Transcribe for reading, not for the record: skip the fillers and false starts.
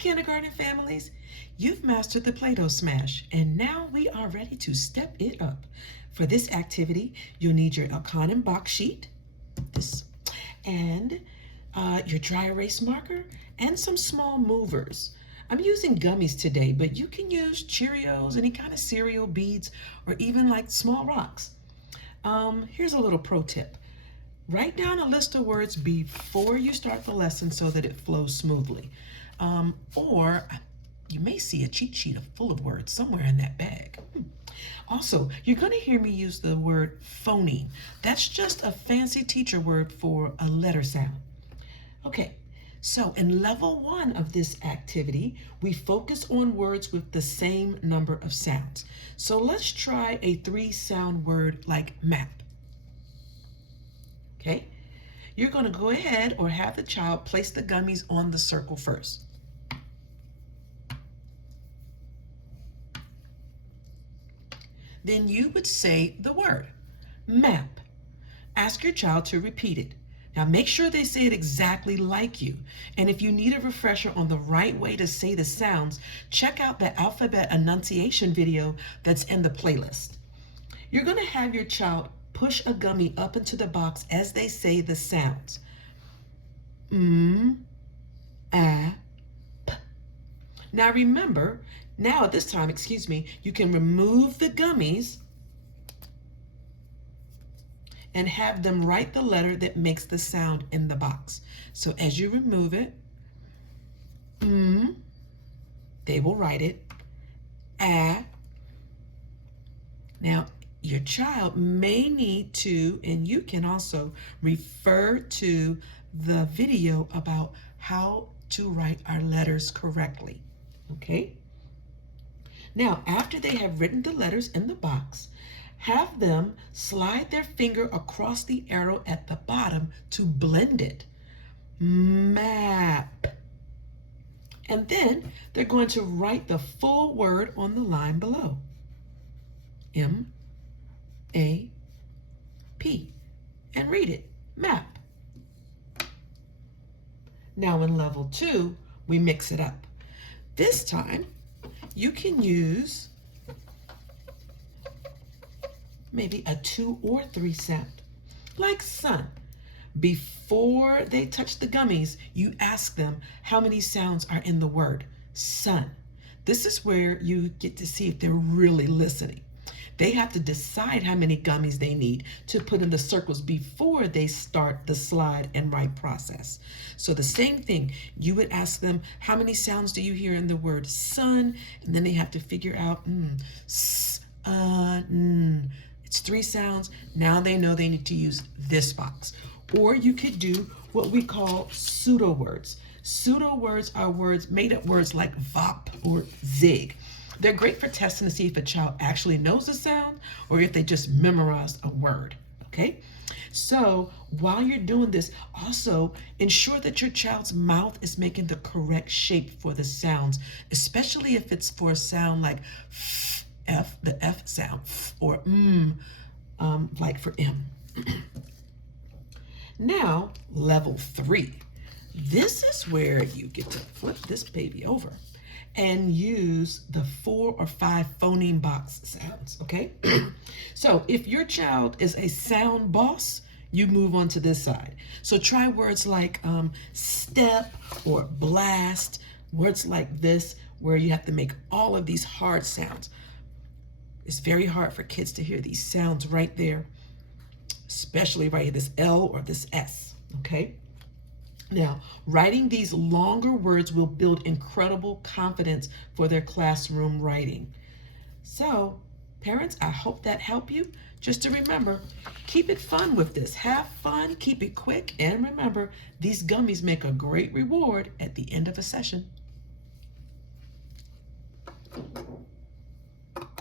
kindergarten families. You've mastered the Play-Doh smash, and now we are ready to step it up. For this activity, you'll need your Elkonin box sheet, this, and your dry erase marker, and some small movers. I'm using gummies today, but you can use Cheerios, any kind of cereal, beads, or even like small rocks. Here's a little pro tip. Write down a list of words before you start the lesson so that it flows smoothly. Or you may see a cheat sheet full of words somewhere in that bag. Also, you're going to hear me use the word phoneme. That's just a fancy teacher word for a letter sound. Okay, so in level 1 of this activity, we focus on words with the same number of sounds. So let's try a 3-sound word like map. Okay, you're going to go ahead or have the child place the gummies on the circle first. Then you would say the word map. Ask your child to repeat it. Now make sure they say it exactly like you. And if you need a refresher on the right way to say the sounds, check out the alphabet enunciation video that's in the playlist. You're going to have your child push a gummy up into the box as they say the sounds. A, p. Now remember, at this time, you can remove the gummies and have them write the letter that makes the sound in the box. So as you remove it, they will write it, A. Now, your child may need to, and you can also refer to the video about how to write our letters correctly, okay? Now, after they have written the letters in the box, have them slide their finger across the arrow at the bottom to blend it. Map. And then they're going to write the full word on the line below. M-A-P. And read it. Map. Now in level 2, we mix it up. This time, you can use maybe a 2 or 3 sound, like sun. Before they touch the gummies, you ask them how many sounds are in the word sun. This is where you get to see if they're really listening. They have to decide how many gummies they need to put in the circles before they start the slide and write process. So the same thing, you would ask them, how many sounds do you hear in the word sun? And then they have to figure out, It's 3 sounds. Now they know they need to use this box. Or you could do what we call pseudo words. Pseudo words are made up words like vop or zig. They're great for testing to see if a child actually knows the sound or if they just memorized a word, okay? So while you're doing this, also ensure that your child's mouth is making the correct shape for the sounds, especially if it's for a sound like F, the F sound, or like for M. Now, level 3. This is where you get to flip this baby over and use the 4 or 5 phoneme box sounds, okay? So if your child is a sound boss, you move on to this side. So try words like step or blast, words like this, where you have to make all of these hard sounds. It's very hard for kids to hear these sounds right there, especially right here, this L or this S, okay? Now, writing these longer words will build incredible confidence for their classroom writing. So, parents, I hope that helped you. Just to remember, keep it fun with this. Have fun, keep it quick, and remember, these gummies make a great reward at the end of a session.